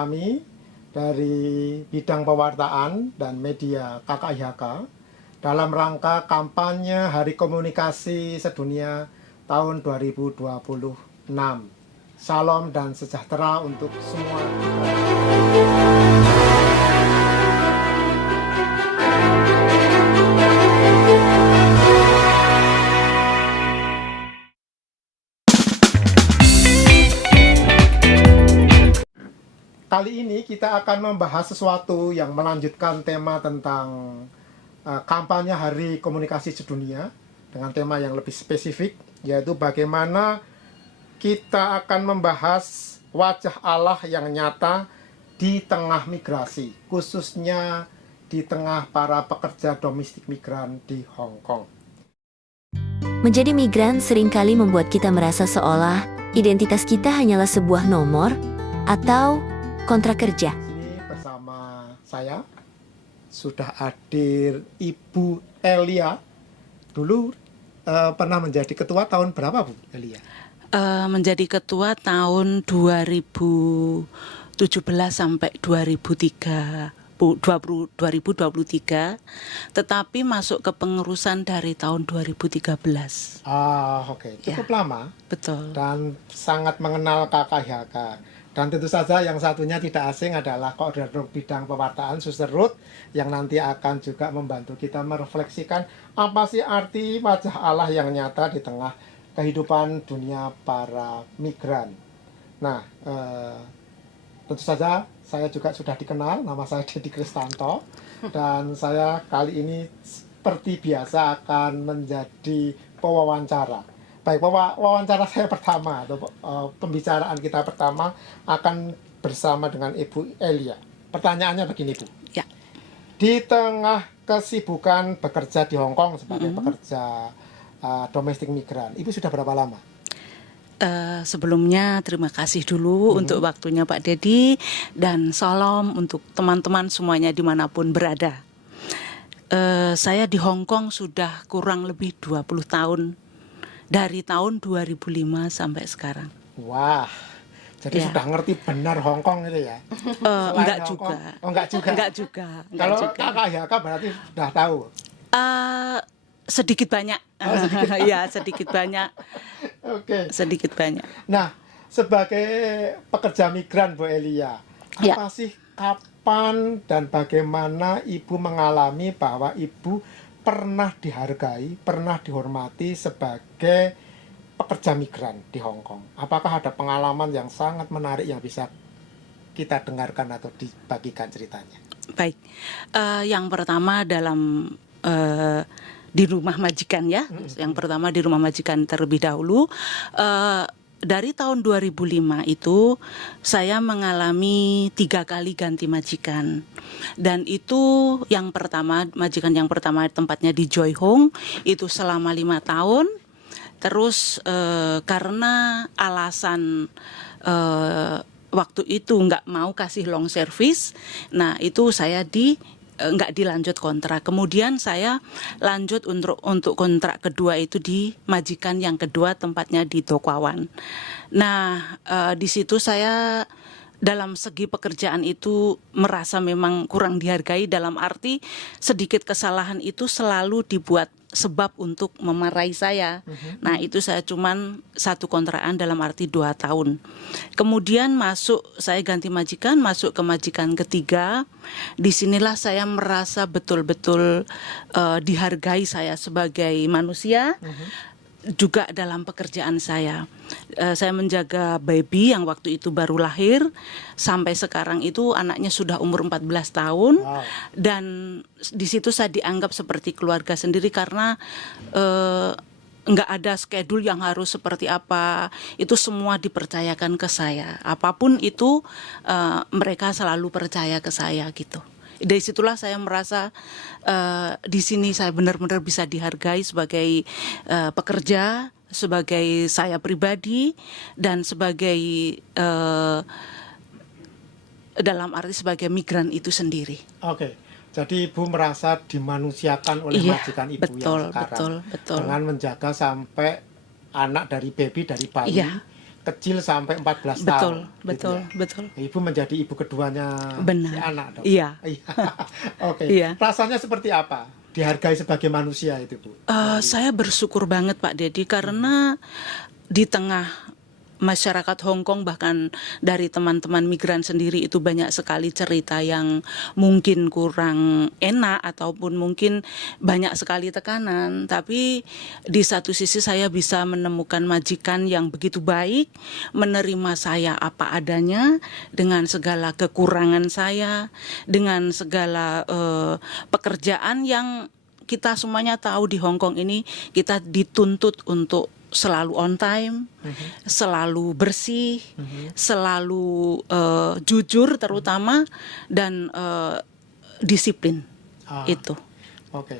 kami dari bidang pewartaan dan media KKIHK dalam rangka kampanye Hari Komunikasi Sedunia tahun 2026. Salam dan sejahtera untuk semua. Kali ini kita akan membahas sesuatu yang melanjutkan tema tentang kampanye Hari Komunikasi Sedunia dengan tema yang lebih spesifik, yaitu bagaimana kita akan membahas wajah Allah yang nyata di tengah migrasi, khususnya di tengah para pekerja domestik migran di Hong Kong. Menjadi migran seringkali membuat kita merasa seolah identitas kita hanyalah sebuah nomor atau kontrak kerja. Ini bersama saya sudah hadir Ibu Elia. Dulu pernah menjadi ketua tahun berapa, Bu Elia? Menjadi ketua tahun 2017 sampai 2023, tetapi masuk ke pengurusan dari tahun 2013. Oke. Cukup lama. Betul. Dan sangat mengenal KKIHK. Dan tentu saja yang satunya tidak asing adalah koordinator bidang pewartaan Suster Ruth yang nanti akan juga membantu kita merefleksikan apa sih arti wajah Allah yang nyata di tengah kehidupan dunia para migran. Nah, tentu saja saya juga sudah dikenal, nama saya Dedi Kristanto, dan saya kali ini seperti biasa akan menjadi pewawancara. Baik, wawancara saya pertama atau pembicaraan kita pertama akan bersama dengan Ibu Elia. Pertanyaannya begini, Bu. Ya. Di tengah kesibukan bekerja di Hong Kong sebagai pekerja domestik migran, Ibu sudah berapa lama? Sebelumnya terima kasih dulu untuk waktunya Pak Dedi, dan salam untuk teman-teman semuanya dimanapun berada. Saya di Hong Kong sudah kurang lebih 20 tahun. Dari tahun 2005 sampai sekarang. Wah, jadi sudah ngerti benar Hong Kong itu ya? Enggak juga. Enggak juga. Enggak juga. Kalau KKIHK berarti sudah tahu? Sedikit banyak. Sedikit. Ya, sedikit banyak. Oke. Sedikit banyak. Nah, sebagai pekerja migran, Bu Elia, apa sih, kapan dan bagaimana Ibu mengalami bahwa Ibu pernah dihargai, pernah dihormati sebagai pekerja migran di Hong Kong? Apakah ada pengalaman yang sangat menarik yang bisa kita dengarkan atau dibagikan ceritanya? Baik, yang pertama dalam di rumah majikan ya. Yang pertama di rumah majikan terlebih dahulu. Dari tahun 2005 itu saya mengalami 3 kali ganti majikan, dan itu yang pertama, majikan yang pertama tempatnya di Joy Hong itu selama 5 tahun. Terus karena alasan waktu itu nggak mau kasih long service, nah itu saya nggak dilanjut kontrak. Kemudian saya lanjut untuk kontrak kedua itu di majikan yang kedua, tempatnya di To Kwa Wan. Nah, di situ saya dalam segi pekerjaan itu merasa memang kurang dihargai, dalam arti sedikit kesalahan itu selalu dibuat sebab untuk memarahi saya. Nah, itu saya cuman satu kontrakan dalam arti 2 tahun. Kemudian saya ganti majikan, masuk ke majikan ketiga. Disinilah saya merasa betul-betul dihargai saya sebagai manusia. Juga dalam pekerjaan saya menjaga baby yang waktu itu baru lahir, sampai sekarang itu anaknya sudah umur 14 tahun. Wow. Dan di situ saya dianggap seperti keluarga sendiri karena nggak ada schedule yang harus seperti apa, itu semua dipercayakan ke saya. Apapun itu mereka selalu percaya ke saya gitu. Dari situlah saya merasa di sini saya benar-benar bisa dihargai sebagai pekerja, sebagai saya pribadi, dan sebagai dalam arti sebagai migran itu sendiri. Oke, jadi Ibu merasa dimanusiakan oleh majikan Ibu yang sekarang, betul. dengan menjaga sampai anak dari baby, dari bayi, kecil sampai 14 Betul, tahun. betul, gitu ya. betul. Ibu menjadi ibu keduanya Benar. si anak dong. Iya. Iya. Oke. Iya. Rasanya seperti apa? Dihargai sebagai manusia itu, Bu? Saya bersyukur banget Pak Dedi karena di tengah masyarakat Hong Kong, bahkan dari teman-teman migran sendiri, itu banyak sekali cerita yang mungkin kurang enak ataupun mungkin banyak sekali tekanan. Tapi di satu sisi saya bisa menemukan majikan yang begitu baik, menerima saya apa adanya dengan segala kekurangan saya, dengan segala pekerjaan yang kita semuanya tahu di Hong Kong ini kita dituntut untuk selalu on time, selalu bersih, selalu jujur terutama, dan disiplin. Itu. Oke.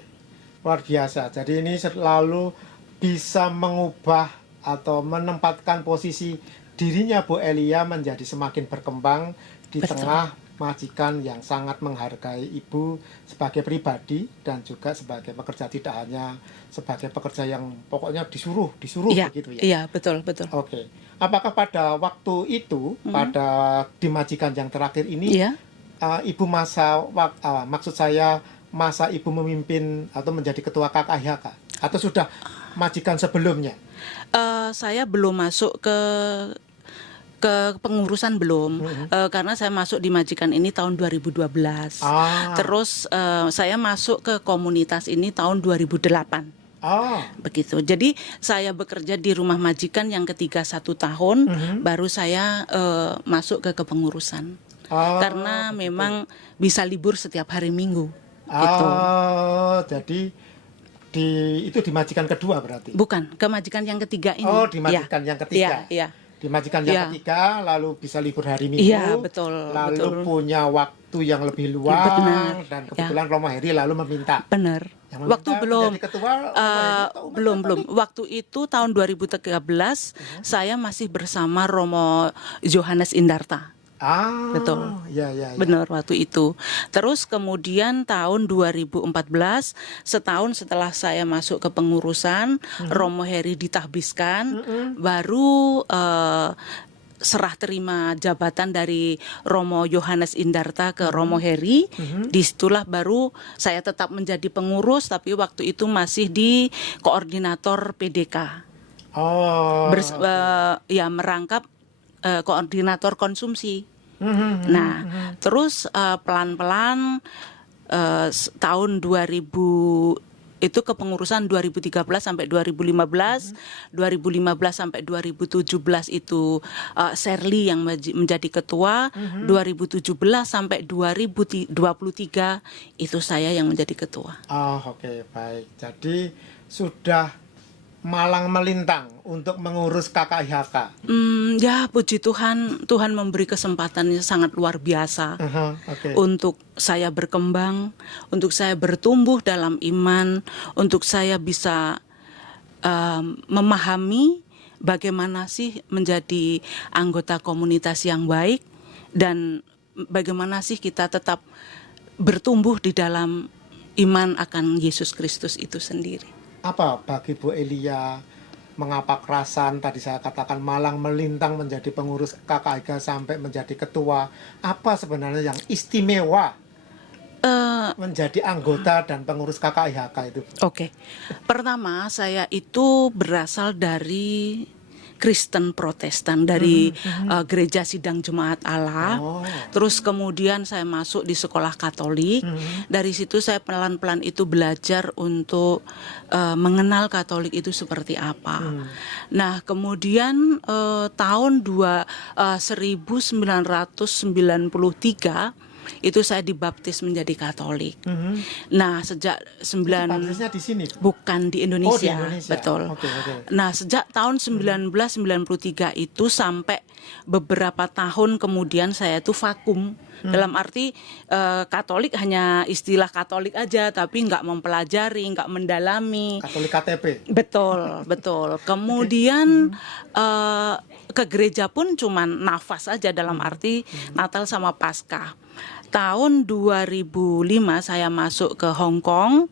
Luar biasa. Jadi ini selalu bisa mengubah atau menempatkan posisi dirinya Bu Elia menjadi semakin berkembang di Betul. tengah majikan yang sangat menghargai ibu sebagai pribadi dan juga sebagai pekerja, tidak hanya sebagai pekerja yang pokoknya disuruh Iya, begitu ya. iya, betul, betul. Oke. Apakah pada waktu itu, pada di majikan yang terakhir ini, Iya. ibu maksud saya masa ibu memimpin atau menjadi ketua KKIHK atau sudah majikan sebelumnya? Saya belum masuk ke pengurusan belum, karena saya masuk di majikan ini tahun 2012. Terus saya masuk ke komunitas ini tahun 2008. Begitu. Jadi saya bekerja di rumah majikan yang ketiga 1 tahun, baru saya masuk ke kepengurusan. Karena memang bisa libur setiap hari Minggu. Gitu. Jadi itu di majikan kedua berarti? Bukan, ke majikan yang ketiga ini. Di majikan yang ketiga. Iya. Di majikan yang ketiga, lalu bisa libur hari Minggu. Iya, betul. Lalu betul. punya waktu yang lebih luang. Benar. Dan kebetulan Romo Heri lalu meminta. Benar. Waktu belum. Ketua, belum. Waktu itu tahun 2013 saya masih bersama Romo Johannes Indarta. Betul. Ya. Benar, waktu itu. Terus kemudian tahun 2014, setahun setelah saya masuk ke pengurusan, Romo Heri ditahbiskan, baru serah terima jabatan dari Romo Johannes Indarta ke Romo Heri. Disitulah baru saya tetap menjadi pengurus, tapi waktu itu masih di koordinator PDK. Merangkap koordinator konsumsi. Nah, terus pelan-pelan tahun 2000 itu kepengurusan 2013 sampai 2015, 2015 sampai 2017 itu Shirley yang menjadi ketua, 2017 sampai 2023 itu saya yang menjadi ketua. Oke, baik. Jadi sudah malang melintang untuk mengurus KKIHK. Ya, puji Tuhan, Tuhan memberi kesempatan yang sangat luar biasa untuk saya berkembang, untuk saya bertumbuh dalam iman, untuk saya bisa memahami bagaimana sih menjadi anggota komunitas yang baik dan bagaimana sih kita tetap bertumbuh di dalam iman akan Yesus Kristus itu sendiri. Apa bagi Bu Elia, mengapa kerasan tadi saya katakan malang melintang menjadi pengurus KKIHK sampai menjadi ketua? Apa sebenarnya yang istimewa menjadi anggota dan pengurus KKIHK itu? Oke. Pertama, saya itu berasal dari Kristen Protestan, dari gereja Sidang Jemaat Allah. Terus kemudian saya masuk di sekolah Katolik. Dari situ saya pelan-pelan itu belajar untuk mengenal Katolik itu seperti apa. Nah, kemudian tahun 1993 itu saya dibaptis menjadi Katolik. Nah, sejak baptisnya di sini? Bukan di Indonesia. Di Indonesia. Betul. Okay. Nah, sejak tahun 1993 itu sampai beberapa tahun kemudian saya itu vakum. Dalam arti Katolik hanya istilah Katolik aja, tapi nggak mempelajari, nggak mendalami. Katolik KTP. Betul. Kemudian ke gereja pun cuman nafas aja, dalam arti Natal sama Paskah. Tahun 2005 saya masuk ke Hong Kong.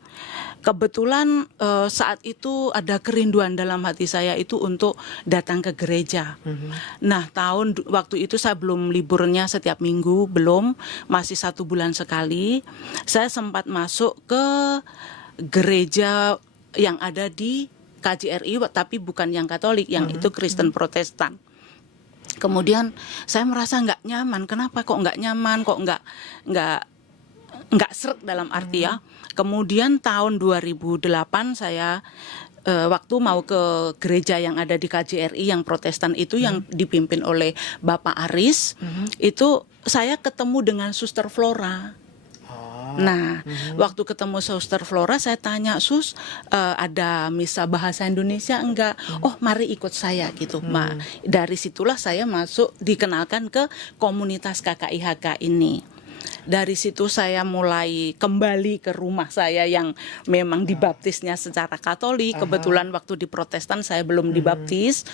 kebetulan saat itu ada kerinduan dalam hati saya itu untuk datang ke gereja. Nah, waktu itu saya belum liburnya setiap minggu, belum, masih 1 bulan sekali. Saya sempat masuk ke gereja yang ada di KJRI, tapi bukan yang Katolik, yang itu Kristen Protestan. Kemudian saya merasa nggak nyaman. Kenapa kok nggak nyaman? Kok nggak sreg dalam arti ya. Kemudian tahun 2008 saya waktu mau ke gereja yang ada di KJRI yang Protestan itu yang dipimpin oleh Bapak Aris, itu saya ketemu dengan Suster Flora. Nah, waktu ketemu Suster Flora saya tanya, Sus, ada misa bahasa Indonesia enggak? Oh, mari ikut saya gitu. Dari situlah saya masuk, dikenalkan ke komunitas KKIHK ini. Dari situ saya mulai kembali ke rumah saya yang memang dibaptisnya secara Katolik. Kebetulan waktu di Protestan saya belum dibaptis.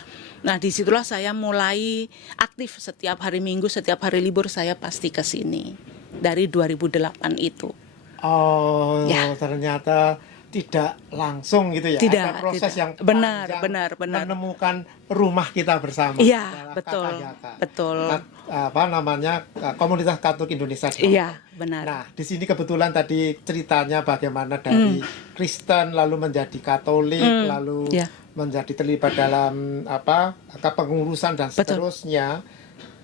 Nah, disitulah saya mulai aktif setiap hari Minggu, setiap hari libur saya pasti ke sini. Dari 2008 itu. Oh, ya. Ternyata tidak langsung gitu ya. Tidak, ada proses tidak. yang Benar. menemukan rumah kita bersama. Iya, betul. Betul. Komunitas Katolik Indonesia. Iya, benar. Nah, di sini kebetulan tadi ceritanya bagaimana dari Kristen lalu menjadi Katolik, lalu menjadi terlibat dalam kepengurusan dan seterusnya.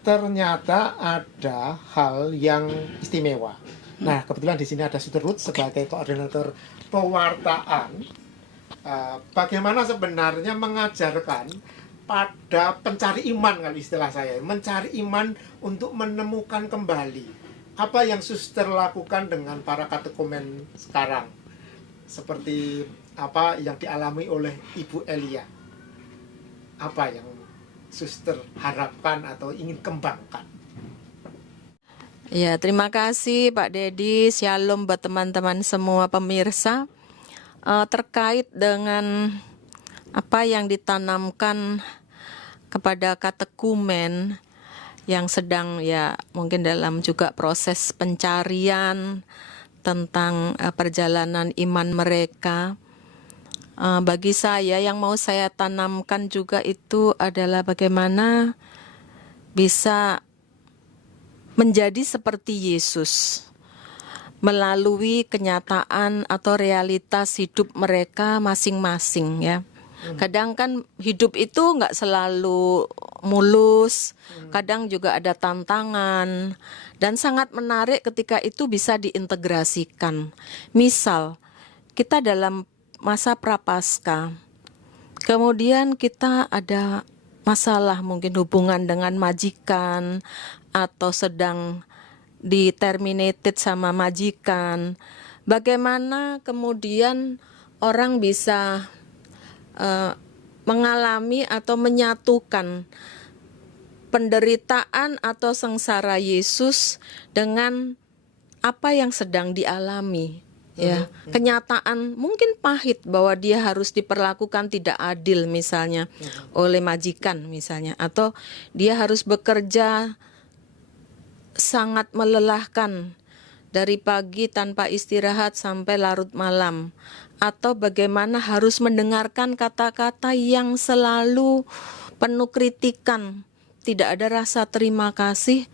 Ternyata ada hal yang istimewa. Nah, kebetulan di sini ada Suster Ruth sebagai koordinator pewartaan. Bagaimana sebenarnya mengajarkan pada pencari iman, kalau istilah saya, mencari iman untuk menemukan kembali apa yang Suster lakukan dengan para katekumen sekarang, seperti apa yang dialami oleh Ibu Elia. Apa yang Suster harapkan atau ingin kembangkan? Ya, terima kasih Pak Dedi. Shalom buat teman-teman semua pemirsa. Terkait dengan apa yang ditanamkan kepada katekumen yang sedang ya mungkin dalam juga proses pencarian tentang perjalanan iman mereka. Bagi saya yang mau saya tanamkan juga itu adalah bagaimana bisa menjadi seperti Yesus melalui kenyataan atau realitas hidup mereka masing-masing ya. Kadang kan hidup itu nggak selalu mulus, kadang juga ada tantangan, dan sangat menarik ketika itu bisa diintegrasikan. Misal kita dalam masa prapaskah, kemudian kita ada masalah mungkin hubungan dengan majikan atau sedang di-terminated sama majikan. Bagaimana kemudian orang bisa mengalami atau menyatukan penderitaan atau sengsara Yesus dengan apa yang sedang dialami. Ya, kenyataan mungkin pahit bahwa dia harus diperlakukan tidak adil misalnya oleh majikan misalnya, atau dia harus bekerja sangat melelahkan dari pagi tanpa istirahat sampai larut malam, atau bagaimana harus mendengarkan kata-kata yang selalu penuh kritikan, tidak ada rasa terima kasih.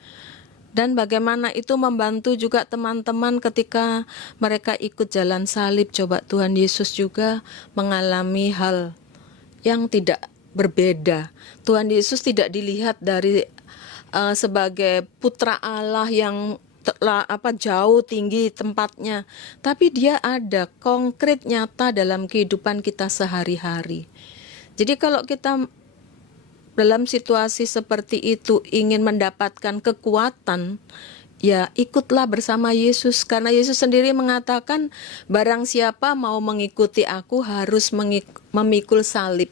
Dan bagaimana itu membantu juga teman-teman ketika mereka ikut jalan salib. Coba Tuhan Yesus juga mengalami hal yang tidak berbeda. Tuhan Yesus tidak dilihat dari sebagai putra Allah yang jauh tinggi tempatnya, tapi dia ada konkret nyata dalam kehidupan kita sehari-hari. Jadi kalau kita dalam situasi seperti itu ingin mendapatkan kekuatan, ya ikutlah bersama Yesus. Karena Yesus sendiri mengatakan, barang siapa mau mengikuti aku harus memikul salib,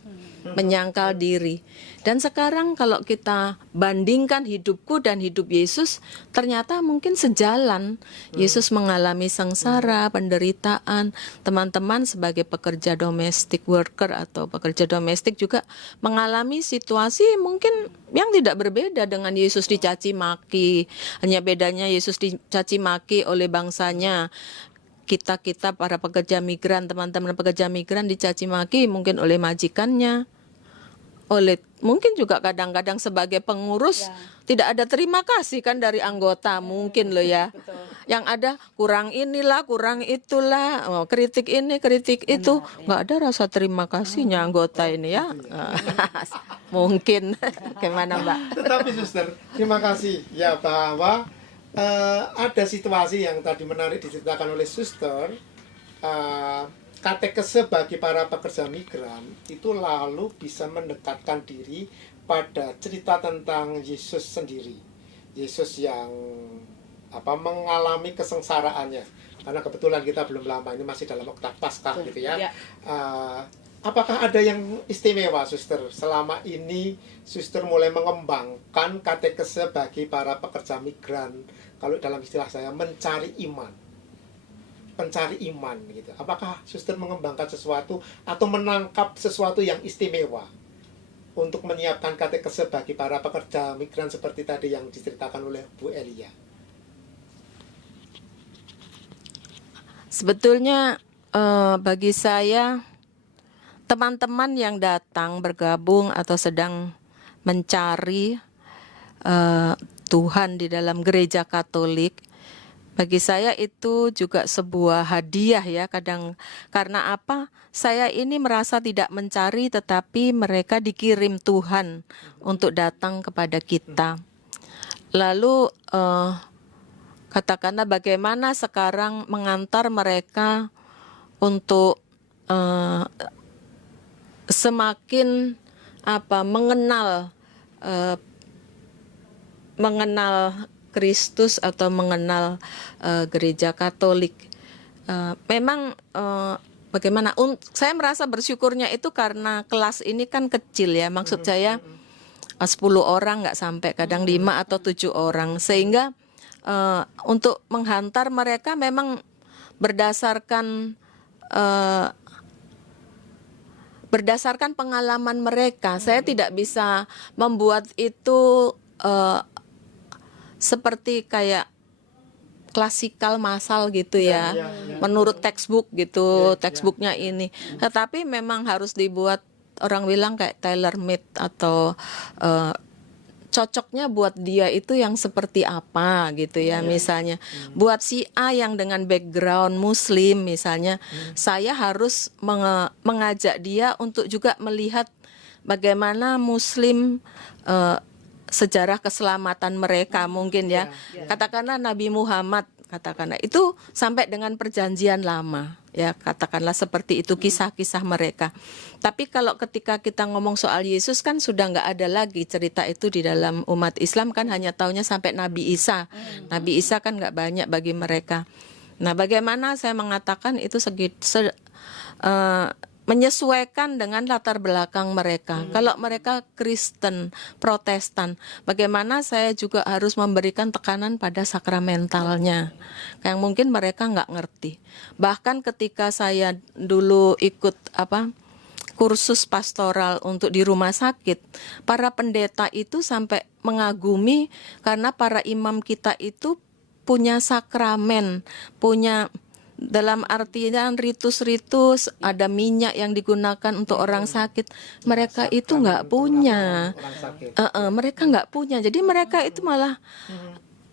menyangkal diri. Dan sekarang kalau kita bandingkan hidupku dan hidup Yesus, ternyata mungkin sejalan. Yesus mengalami sengsara, penderitaan. Teman-teman sebagai pekerja domestic worker atau pekerja domestik juga mengalami situasi mungkin yang tidak berbeda dengan Yesus dicaci maki. Hanya bedanya Yesus dicaci maki oleh bangsanya. kita para pekerja migran, teman-teman pekerja migran dicaci maki mungkin oleh majikannya, oleh mungkin juga kadang-kadang sebagai pengurus tidak ada terima kasih kan dari anggota mungkin loh ya. Yang ada kurang inilah, kurang itulah, kritik ini, kritik itu, nggak ada rasa terima kasihnya anggota ini ya. Mungkin gimana Mbak? Tetapi suster, terima kasih ya bahwa ada situasi yang tadi menarik diceritakan oleh suster, katekese bagi para pekerja migran itu lalu bisa mendekatkan diri pada cerita tentang Yesus sendiri, Yesus yang mengalami kesengsaraannya, karena kebetulan kita belum lama ini masih dalam oktav Paskah gitu ya. Apakah ada yang istimewa suster selama ini suster mulai mengembangkan katekese bagi para pekerja migran, kalau dalam istilah saya mencari iman, pencari iman gitu. Apakah suster mengembangkan sesuatu atau menangkap sesuatu yang istimewa untuk menyiapkan katekese bagi para pekerja migran seperti tadi yang diceritakan oleh Bu Elia? Sebetulnya bagi saya teman-teman yang datang bergabung atau sedang mencari Tuhan di dalam gereja Katolik, bagi saya itu juga sebuah hadiah ya kadang. Karena apa? Saya ini merasa tidak mencari tetapi mereka dikirim Tuhan untuk datang kepada kita. Lalu katakanlah bagaimana sekarang mengantar mereka untuk semakin mengenal Kristus atau mengenal gereja Katolik. Memang bagaimana? Saya merasa bersyukurnya itu karena kelas ini kan kecil ya. Maksud saya 10 orang nggak sampai, kadang 5 atau 7 orang. Sehingga untuk menghantar mereka memang berdasarkan pengalaman mereka. Saya tidak bisa membuat itu seperti kayak klasikal masal gitu ya, menurut textbook gitu, textbooknya ini. Tetapi memang harus dibuat, orang bilang kayak tailor made atau cocoknya buat dia itu yang seperti apa gitu ya. Misalnya buat si A yang dengan background Muslim misalnya, saya harus mengajak dia untuk juga melihat bagaimana Muslim sejarah keselamatan mereka mungkin ya. Katakanlah Nabi Muhammad, katakanlah itu sampai dengan perjanjian lama ya, katakanlah seperti itu kisah-kisah mereka. Tapi kalau ketika kita ngomong soal Yesus kan sudah nggak ada lagi cerita itu di dalam umat Islam, kan hanya taunya sampai Nabi Isa. Nabi Isa kan nggak banyak bagi mereka. Nah, bagaimana saya mengatakan itu menyesuaikan dengan latar belakang mereka. Kalau mereka Kristen, Protestan, bagaimana saya juga harus memberikan tekanan pada sakramentalnya, yang mungkin mereka nggak ngerti. Bahkan ketika saya dulu ikut kursus pastoral untuk di rumah sakit, para pendeta itu sampai mengagumi karena para imam kita itu punya sakramen, punya dalam artian ritus-ritus, ada minyak yang digunakan untuk orang sakit. Mereka itu nggak punya, mereka nggak punya. Jadi mereka itu malah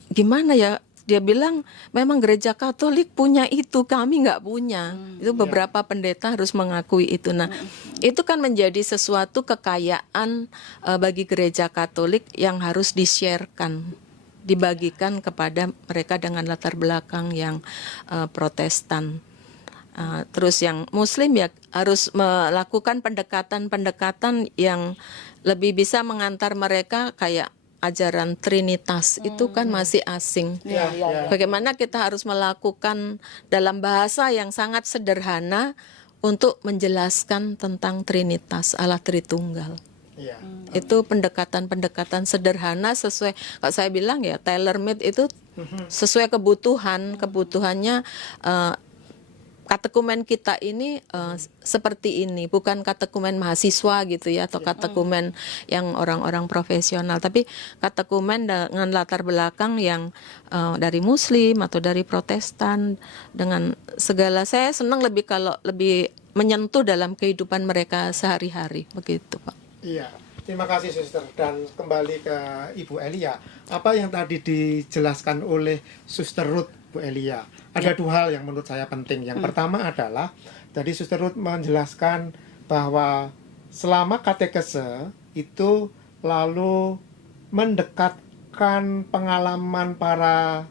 gimana ya? Dia bilang memang gereja Katolik punya itu, kami nggak punya. Itu beberapa pendeta harus mengakui itu. Nah, itu kan menjadi sesuatu kekayaan bagi gereja Katolik yang harus di-sharekan, dibagikan kepada mereka dengan latar belakang yang Protestan. Terus yang Muslim ya harus melakukan pendekatan-pendekatan yang lebih bisa mengantar mereka, kayak ajaran Trinitas itu kan masih asing. Bagaimana kita harus melakukan dalam bahasa yang sangat sederhana untuk menjelaskan tentang Trinitas, Allah Tritunggal. Itu pendekatan-pendekatan sederhana sesuai, kalau saya bilang ya tailor made itu sesuai kebutuhannya. Katekumen kita ini seperti ini, bukan katekumen mahasiswa gitu ya, atau katekumen yang orang-orang profesional, tapi katekumen dengan latar belakang yang dari Muslim atau dari Protestan, dengan segala, saya senang lebih kalau lebih menyentuh dalam kehidupan mereka sehari-hari, begitu Pak. Iya, terima kasih Suster. Dan kembali ke Ibu Elia, apa yang tadi dijelaskan oleh Suster Ruth, Bu Elia, ada dua hal yang menurut saya penting. Yang pertama adalah tadi Suster Ruth menjelaskan bahwa selama katekese itu lalu mendekatkan pengalaman para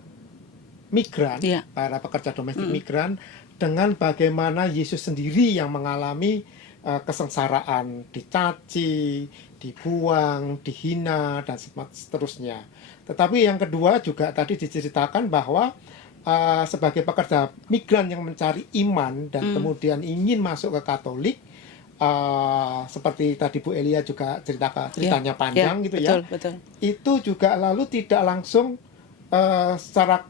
migran, para pekerja domestik migran, dengan bagaimana Yesus sendiri yang mengalami kesengsaraan, dicaci, dibuang, dihina, dan seterusnya. Tetapi yang kedua juga tadi diceritakan bahwa sebagai pekerja migran yang mencari iman dan kemudian ingin masuk ke Katolik, seperti tadi Bu Elia juga ceritanya panjang gitu ya. Betul. Itu juga lalu tidak langsung secara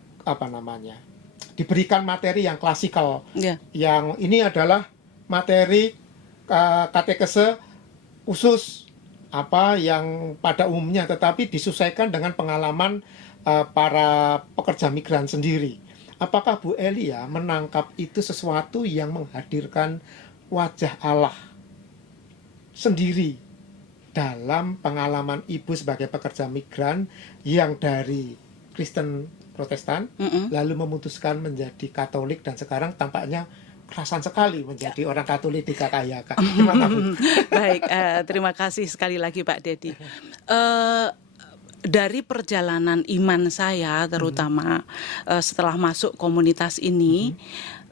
diberikan materi yang klasikal. Yang ini adalah materi katekese khusus yang pada umumnya, tetapi disesuaikan dengan pengalaman para pekerja migran sendiri. Apakah Bu Elia menangkap itu sesuatu yang menghadirkan wajah Allah sendiri dalam pengalaman Ibu sebagai pekerja migran yang dari Kristen Protestan lalu memutuskan menjadi Katolik dan sekarang tampaknya kerasan sekali menjadi orang Katolik di KKYK. Gimana Bu? Baik, terima kasih sekali lagi Pak Dedi. Dari perjalanan iman saya, terutama setelah masuk komunitas ini,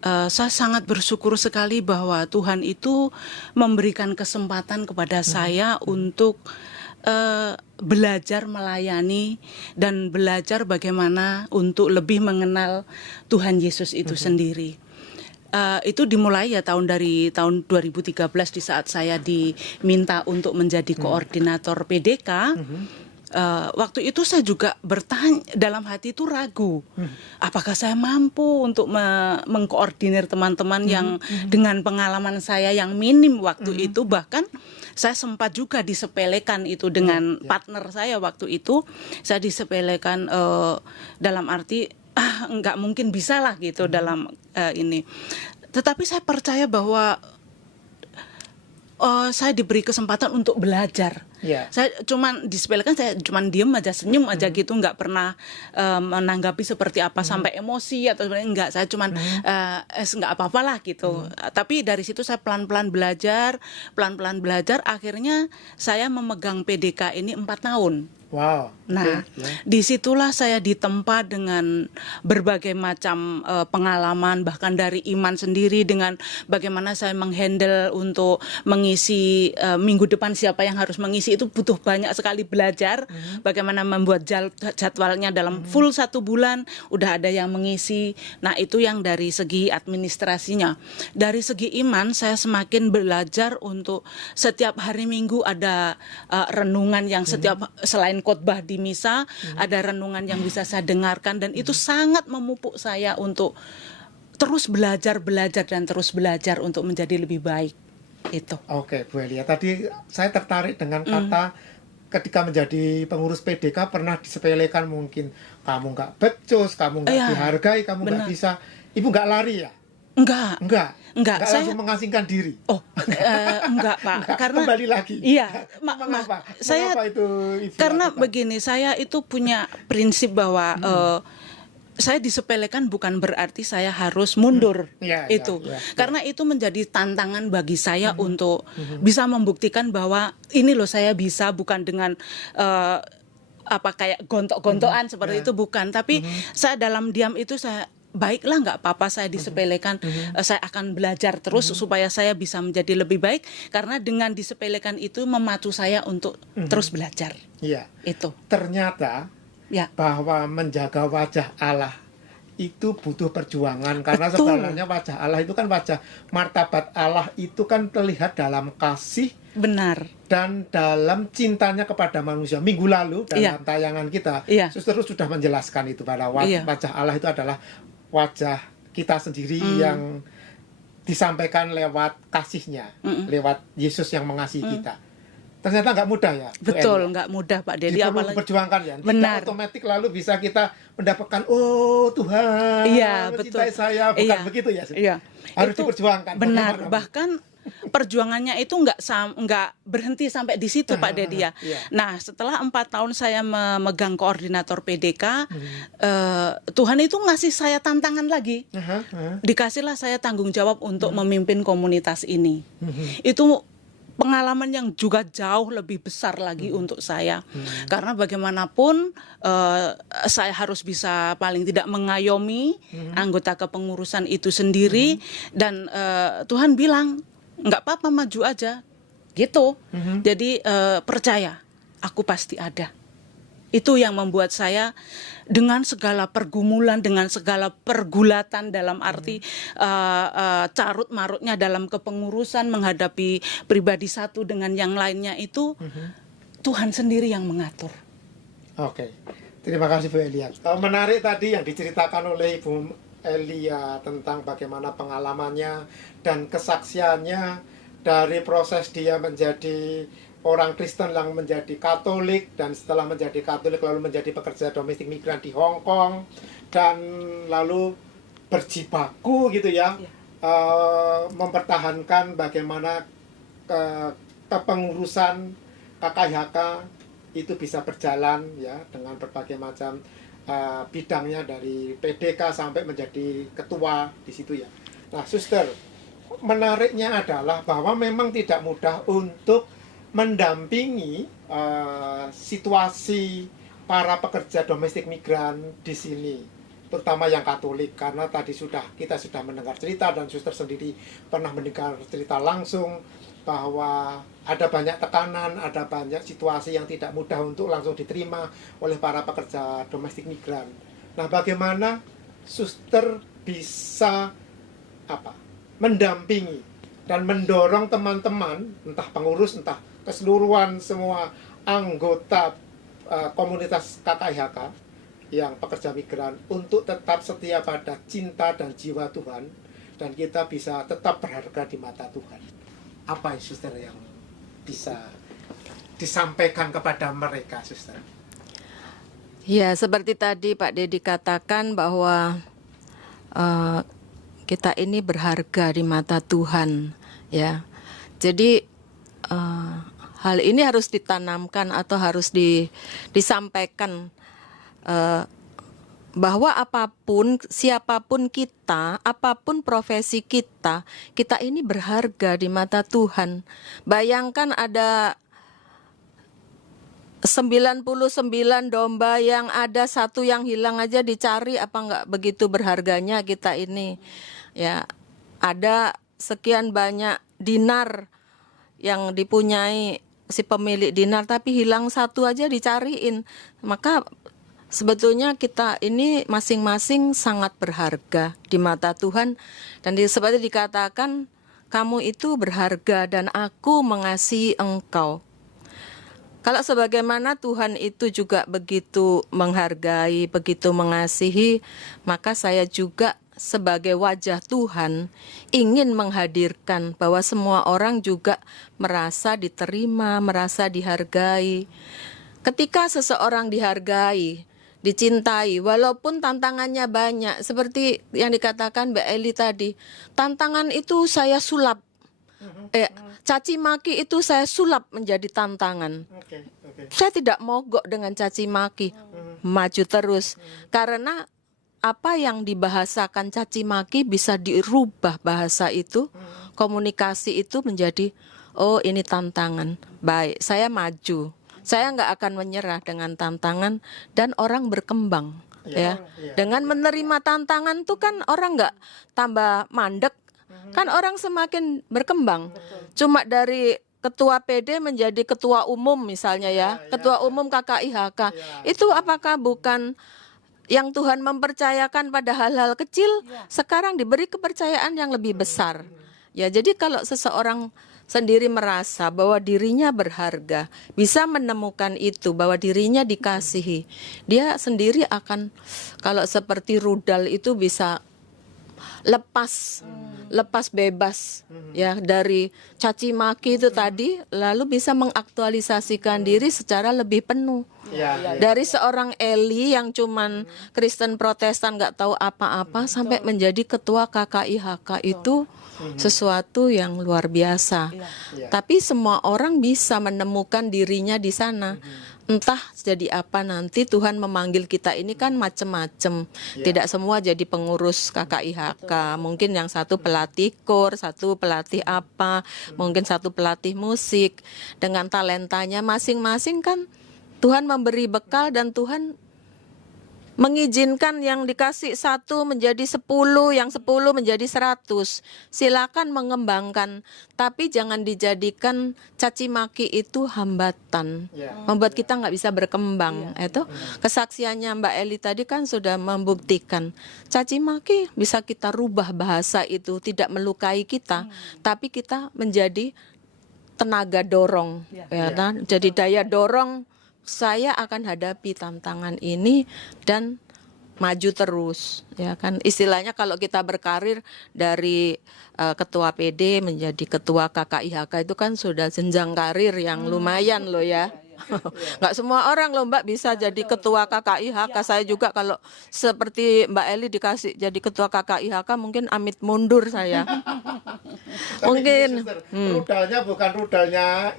saya sangat bersyukur sekali bahwa Tuhan itu memberikan kesempatan kepada saya untuk belajar melayani dan belajar bagaimana untuk lebih mengenal Tuhan Yesus itu sendiri. Itu dimulai ya dari tahun 2013 di saat saya diminta untuk menjadi koordinator PDK. Waktu itu saya juga bertanya, dalam hati itu ragu, apakah saya mampu untuk mengkoordinir teman-teman yang dengan pengalaman saya yang minim waktu itu. Bahkan saya sempat juga disepelekan itu dengan partner saya waktu itu. Saya disepelekan dalam arti nggak mungkin bisa lah gitu dalam ini. Tetapi saya percaya bahwa saya diberi kesempatan untuk belajar. Saya cuman disepelekan, saya cuman diem aja, senyum aja gitu, nggak pernah menanggapi seperti apa sampai emosi atau sebenarnya enggak. Saya cuman nggak apa-apa lah gitu. Tapi dari situ saya pelan-pelan belajar, akhirnya saya memegang PDK ini 4 tahun. Wow. Nah, disitulah saya ditempa dengan berbagai macam pengalaman, bahkan dari iman sendiri, dengan bagaimana saya menghandle untuk mengisi minggu depan siapa yang harus mengisi, itu butuh banyak sekali belajar. Bagaimana membuat jadwalnya dalam full 1 bulan, udah ada yang mengisi. Nah, itu yang dari segi administrasinya. Dari segi iman, saya semakin belajar untuk setiap hari Minggu ada renungan yang setiap selain khotbah di misa, ada renungan yang bisa saya dengarkan, dan itu sangat memupuk saya untuk terus belajar dan terus belajar untuk menjadi lebih baik. Itu. Oke, Bu Elia, tadi saya tertarik dengan kata ketika menjadi pengurus PDK pernah disepelekan, mungkin kamu nggak becus, kamu nggak dihargai, kamu nggak bisa. Ibu nggak lari ya? Enggak. Saya langsung mengasingkan diri. Enggak Pak. Karena kembali lagi. Iya. Mengapa itu Ibu karena lakukan? begini, saya itu punya prinsip bahwa saya disepelekan bukan berarti saya harus mundur. Itu. Karena itu menjadi tantangan bagi saya untuk bisa membuktikan bahwa ini loh saya bisa, bukan dengan kayak gontok-gontokan seperti itu, bukan. Tapi saya dalam diam itu saya, baiklah, nggak apa-apa saya disepelekan, saya akan belajar terus supaya saya bisa menjadi lebih baik, karena dengan disepelekan itu memacu saya untuk terus belajar. Itu. Ternyata bahwa menjaga wajah Allah itu butuh perjuangan, karena sebenarnya wajah Allah itu kan wajah martabat Allah itu kan terlihat dalam kasih, benar, dan dalam cintanya kepada manusia. Minggu lalu dalam tayangan kita, Suster sudah menjelaskan itu, bahwa wajah Allah itu adalah wajah kita sendiri yang disampaikan lewat kasihnya, lewat Yesus yang mengasihi kita. Ternyata nggak mudah ya, Bu Betul, Eli, ya? nggak mudah Pak Dedi. Jadi perlu Apalagi diperjuangkan ya. Tidak Benar. otomatis lalu bisa kita mendapatkan, oh Tuhan Iya, mencintai betul. saya, bukan Iya. begitu ya. Iya. Harus Itu diperjuangkan. Benar, Bagaimana, Bu? bahkan perjuangannya itu nggak berhenti sampai di situ Pak Dedi ya. Iya. Nah, setelah 4 tahun saya memegang koordinator PDK, Tuhan itu ngasih saya tantangan lagi. Dikasihlah saya tanggung jawab untuk memimpin komunitas ini. Itu pengalaman yang juga jauh lebih besar lagi untuk saya, karena bagaimanapun saya harus bisa paling tidak mengayomi anggota kepengurusan itu sendiri, dan Tuhan bilang nggak apa-apa, maju aja gitu. Jadi percaya, aku pasti ada. Itu yang membuat saya dengan segala pergumulan, dengan segala pergulatan dalam arti carut marutnya dalam kepengurusan, menghadapi pribadi satu dengan yang lainnya itu, Tuhan sendiri yang mengatur. Oke, terima kasih Bu Elia. Menarik tadi yang diceritakan oleh Ibu Elia tentang bagaimana pengalamannya dan kesaksiannya dari proses dia menjadi orang Kristen yang menjadi Katolik, dan setelah menjadi Katolik lalu menjadi pekerja domestik migran di Hong Kong, dan lalu berjibaku gitu ya, mempertahankan bagaimana kepengurusan KKIHK itu bisa berjalan ya dengan berbagai macam bidangnya, dari PDK sampai menjadi ketua di situ ya. Nah, Suster, menariknya adalah bahwa memang tidak mudah untuk mendampingi situasi para pekerja domestik migran di sini, terutama yang Katolik, karena tadi kita sudah mendengar cerita, dan Suster sendiri pernah mendengar cerita langsung bahwa ada banyak tekanan, ada banyak situasi yang tidak mudah untuk langsung diterima oleh para pekerja domestik migran. Nah, bagaimana Suster bisa mendampingi dan mendorong teman-teman, entah pengurus, entah keseluruhan semua anggota komunitas KKIHK yang pekerja migran, untuk tetap setia pada cinta dan jiwa Tuhan, dan kita bisa tetap berharga di mata Tuhan. Apa Suster yang bisa disampaikan kepada mereka, Suster? Ya, seperti tadi Pak Dedi katakan bahwa kita ini berharga di mata Tuhan, ya. Jadi hal ini harus ditanamkan atau harus disampaikan, bahwa apapun, siapapun kita, apapun profesi kita, kita ini berharga di mata Tuhan. Bayangkan ada 99 domba, yang ada satu yang hilang aja dicari, apa enggak begitu berharganya kita ini? Ya, ada sekian banyak dinar yang dipunyai si pemilik dinar, tapi hilang satu aja dicariin. Maka sebetulnya kita ini masing-masing sangat berharga di mata Tuhan. Dan seperti dikatakan, kamu itu berharga dan aku mengasihi engkau. Kalau sebagaimana Tuhan itu juga begitu menghargai, begitu mengasihi, maka saya juga sebagai wajah Tuhan ingin menghadirkan bahwa semua orang juga merasa diterima, merasa dihargai. Ketika seseorang dihargai, dicintai, walaupun tantangannya banyak, seperti yang dikatakan Mbak Eli tadi, tantangan itu saya sulap, caci maki itu saya sulap menjadi tantangan. Saya tidak mogok dengan caci maki, maju terus, karena apa yang dibahasakan caci maki bisa dirubah bahasa itu, komunikasi itu menjadi, oh ini tantangan, baik saya maju, saya nggak akan menyerah dengan tantangan, dan orang berkembang ya. Dengan menerima tantangan tuh kan orang nggak tambah mandek, kan orang semakin berkembang. Cuma dari ketua PD menjadi ketua umum misalnya ya, ketua umum KKIHK, itu apakah bukan yang Tuhan mempercayakan pada hal-hal kecil, sekarang diberi kepercayaan yang lebih besar. Ya, jadi kalau seseorang sendiri merasa bahwa dirinya berharga, bisa menemukan itu, bahwa dirinya dikasihi, dia sendiri akan, kalau seperti rudal itu bisa lepas lepas bebas ya dari caci maki itu tadi, lalu bisa mengaktualisasikan diri secara lebih penuh. Ya, Dari seorang Eli yang cuman Kristen Protestan nggak tahu apa-apa sampai menjadi ketua KKIHK itu sesuatu yang luar biasa. Tapi semua orang bisa menemukan dirinya di sana. Entah jadi apa nanti, Tuhan memanggil kita ini kan macem-macem. Tidak semua jadi pengurus KKIHK. Mungkin yang satu pelatih kor, satu pelatih apa, mungkin satu pelatih musik. Dengan talentanya masing-masing kan Tuhan memberi bekal dan Tuhan mengizinkan yang dikasih 1 menjadi 10, yang 10 menjadi 100. Silakan mengembangkan, tapi jangan dijadikan caci maki itu hambatan. Membuat kita nggak bisa berkembang. Itu kesaksiannya Mbak Eli tadi kan sudah membuktikan. Caci maki bisa kita rubah bahasa itu, tidak melukai kita, tapi kita menjadi tenaga dorong. Ya kan? Jadi daya dorong, saya akan hadapi tantangan ini dan maju terus, ya kan. Istilahnya kalau kita berkarir dari ketua PD menjadi ketua KKIHK itu kan sudah jenjang karir yang lumayan loh ya. Nggak semua orang loh Mbak bisa jadi ketua KKIHK. Saya juga kalau seperti Mbak Eli dikasih jadi ketua KKIHK mungkin amit mundur saya. Mungkin rudalnya bukan rudalnya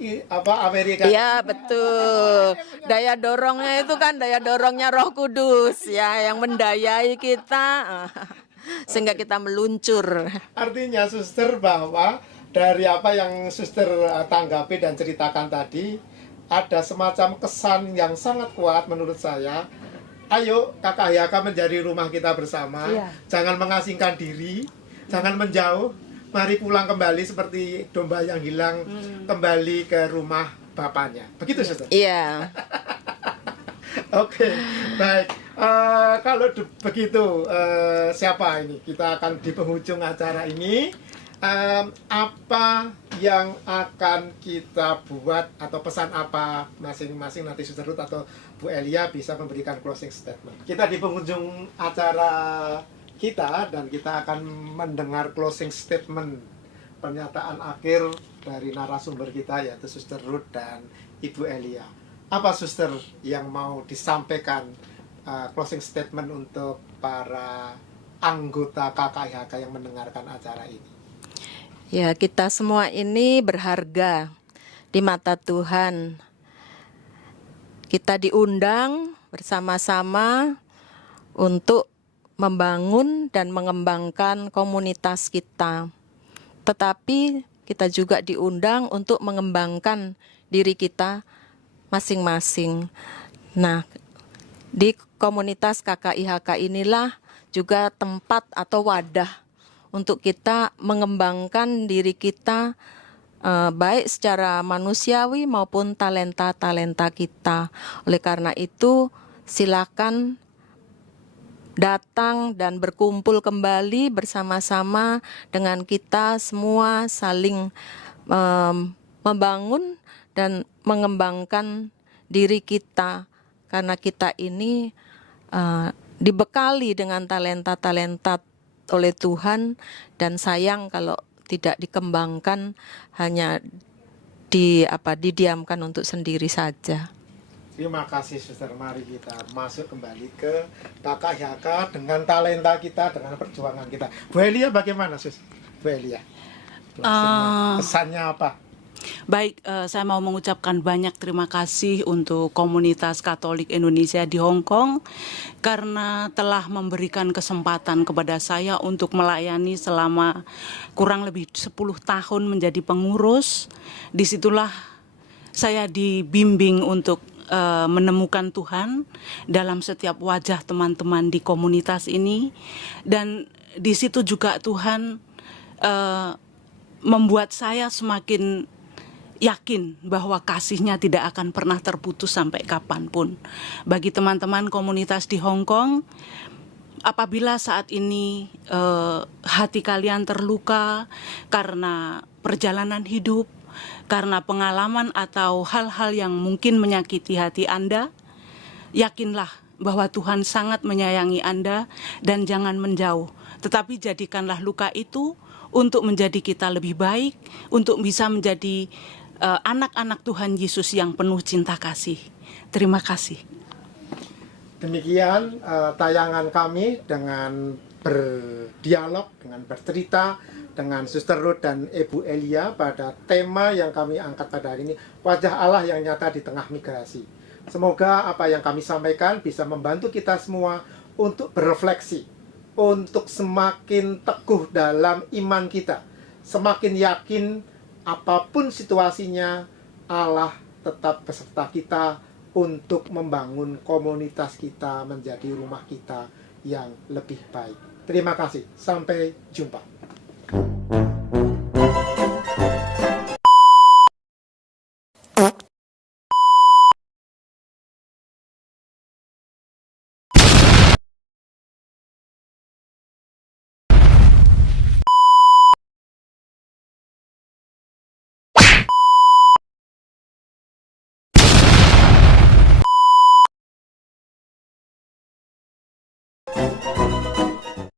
Amerika. Iya betul. Daya dorongnya itu kan daya dorongnya Roh Kudus ya yang mendayai kita sehingga kita meluncur. Artinya suster bahwa dari apa yang suster tanggapi dan ceritakan tadi, ada semacam kesan yang sangat kuat menurut saya. Ayo KKIHK menjadi rumah kita bersama. Jangan mengasingkan diri, jangan menjauh. Mari pulang kembali seperti domba yang hilang kembali ke rumah bapaknya. Begitu suster? Iya. Oke, baik. Kalau begitu, siapa ini? Kita akan di penghujung acara ini. Apa yang akan kita buat atau pesan apa masing-masing nanti Suster Ruth atau Bu Elia bisa memberikan closing statement. Kita di penghujung acara kita dan kita akan mendengar closing statement pernyataan akhir dari narasumber kita yaitu Suster Ruth dan Ibu Elia. Apa Suster yang mau disampaikan closing statement untuk para anggota KKIHK yang mendengarkan acara ini? Ya, kita semua ini berharga di mata Tuhan. Kita diundang bersama-sama untuk membangun dan mengembangkan komunitas kita. Tetapi kita juga diundang untuk mengembangkan diri kita masing-masing. Nah, di komunitas KKIHK inilah juga tempat atau wadah untuk kita mengembangkan diri kita baik secara manusiawi maupun talenta-talenta kita. Oleh karena itu, silakan datang dan berkumpul kembali bersama-sama dengan kita semua saling membangun dan mengembangkan diri kita. Karena kita ini dibekali dengan talenta-talenta oleh Tuhan dan sayang kalau tidak dikembangkan, hanya didiamkan untuk sendiri saja. Terima kasih Suster. Mari kita masuk kembali ke KKIHK dengan talenta kita, dengan perjuangan kita. Bu Elia bagaimana Sus? Bu Elia, pesannya apa? Baik, saya mau mengucapkan banyak terima kasih untuk komunitas Katolik Indonesia di Hong Kong karena telah memberikan kesempatan kepada saya untuk melayani selama kurang lebih 10 tahun menjadi pengurus. Disitulah saya dibimbing untuk menemukan Tuhan dalam setiap wajah teman-teman di komunitas ini, dan di situ juga Tuhan membuat saya semakin yakin bahwa kasih-Nya tidak akan pernah terputus sampai kapanpun. Bagi teman-teman komunitas di Hong Kong, apabila saat ini hati kalian terluka karena perjalanan hidup, karena pengalaman atau hal-hal yang mungkin menyakiti hati Anda, yakinlah bahwa Tuhan sangat menyayangi Anda dan jangan menjauh. tetapi jadikanlah luka itu untuk menjadi kita lebih baik, untuk bisa menjadi anak-anak Tuhan Yesus yang penuh cinta kasih. Terima kasih. Demikian tayangan kami dengan berdialog, dengan bercerita dengan Suster Ruth dan Ibu Elia pada tema yang kami angkat pada hari ini, wajah Allah yang nyata di tengah migrasi. Semoga apa yang kami sampaikan bisa membantu kita semua untuk berefleksi, untuk semakin teguh dalam iman kita, semakin yakin apapun situasinya, Allah tetap beserta kita untuk membangun komunitas kita menjadi rumah kita yang lebih baik. Terima kasih. Sampai jumpa.